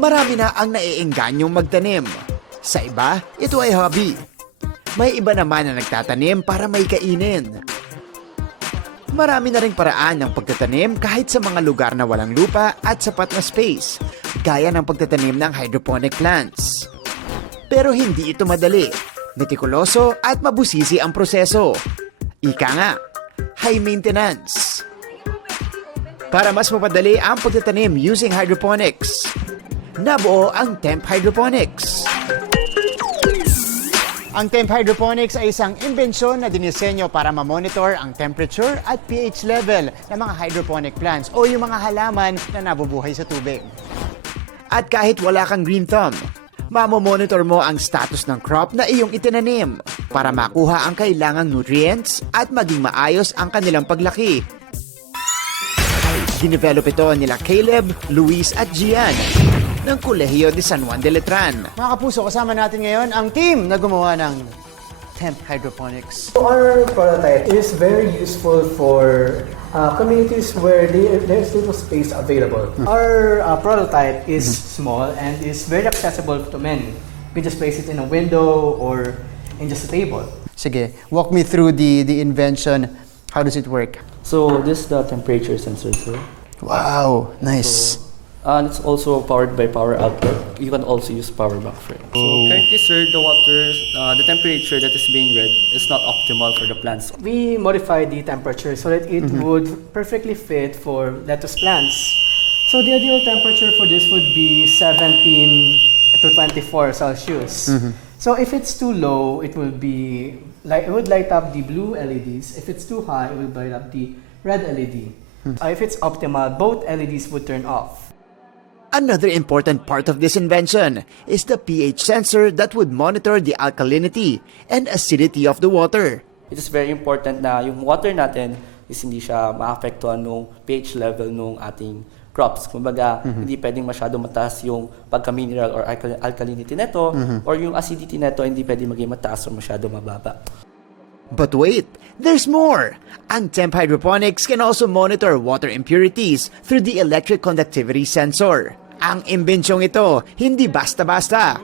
Marami na ang naiengganyong magtanim. Sa iba, ito ay hobby. May iba naman na nagtatanim para may kainin. Marami na ring paraan ng pagtatanim kahit sa mga lugar na walang lupa at sapat na space, gaya ng pagtatanim ng hydroponic plants. Pero hindi ito madali, metikuloso at mabusisi ang proseso. Ika nga, high maintenance. Para mas mapadali ang pagtatanim using hydroponics, nabuo ang Temp Hydroponics. Ang Temp Hydroponics ay isang imbensyon na dinisenyo para ma-monitor ang temperature at pH level ng mga hydroponic plants o yung mga halaman na nabubuhay sa tubig. At kahit wala kang green thumb, mamomonitor mo ang status ng crop na iyong itinanim para makuha ang kailangang nutrients at maging maayos ang kanilang paglaki. Dinevelop ito nila Caleb, Luis at Gian ng Kolehiyo de San Juan de Letran. Mga kapuso, kasama natin ngayon ang team na gumawa ng Temp Hydroponics. Our prototype is very useful for communities where there's little space available. Our prototype is small and is very accessible to many. You can just place it in a window or in just a table. Sige, walk me through the invention. How does it work? So this is the temperature sensor, sir. Wow, nice. And it's also powered by power outlet. You can also use power bank for it. So currently, sir, the temperature that is being read is not optimal for the plants. We modified the temperature so that it would perfectly fit for lettuce plants. So the ideal temperature for this would be 17 to 24 Celsius. So if it's too low, it would light up the blue LEDs. If it's too high, it would light up the red LED. If it's optimal, both LEDs would turn off. Another important part of this invention is the pH sensor that would monitor the alkalinity and acidity of the water. It is very important na yung water natin is hindi siya maapektuhan nung pH level nung ating crops. Kumbaga, hindi pwedeng masyado mataas yung pagka-mineral or alkalinity neto or yung acidity neto hindi pwedeng maging mataas o masyado mababa. But wait, there's more! Ang Temp Hydroponics can also monitor water impurities through the electric conductivity sensor. Ang imbensyong ito, hindi basta-basta.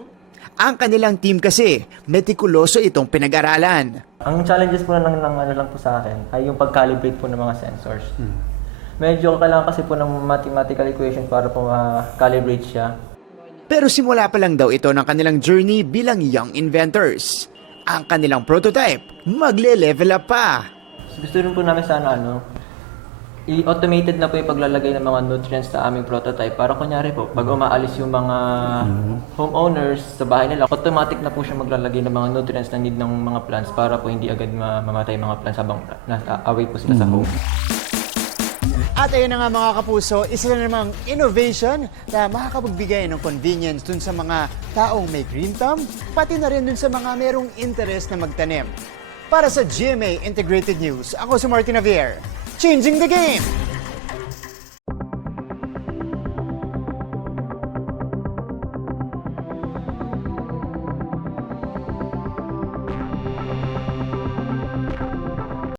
Ang kanilang team kasi, metikuloso itong pinag-aralan. Ang challenges po lang po sa akin ay yung pag-calibrate po ng mga sensors. Medyo kailangan kasi po ng mathematical equation para po ma-calibrate siya. Pero simula pa lang daw ito ng kanilang journey bilang young inventors. Ang kanilang prototype, magle-level up pa. Gusto rin po namin sana i-automated na po yung paglalagay ng mga nutrients sa aming prototype para kunyari po, pag umaalis yung mga homeowners sa bahay nila, automatic na po siya maglalagay ng mga nutrients na need ng mga plants para po hindi agad mamatay mga plants habang away po sila sa home. At ayun na nga mga kapuso, isa na namang innovation na makakapagbigay ng convenience dun sa mga taong may green thumb, pati na rin dun sa mga merong interest na magtanim. Para sa GMA Integrated News, ako si Martin Javier, changing the game!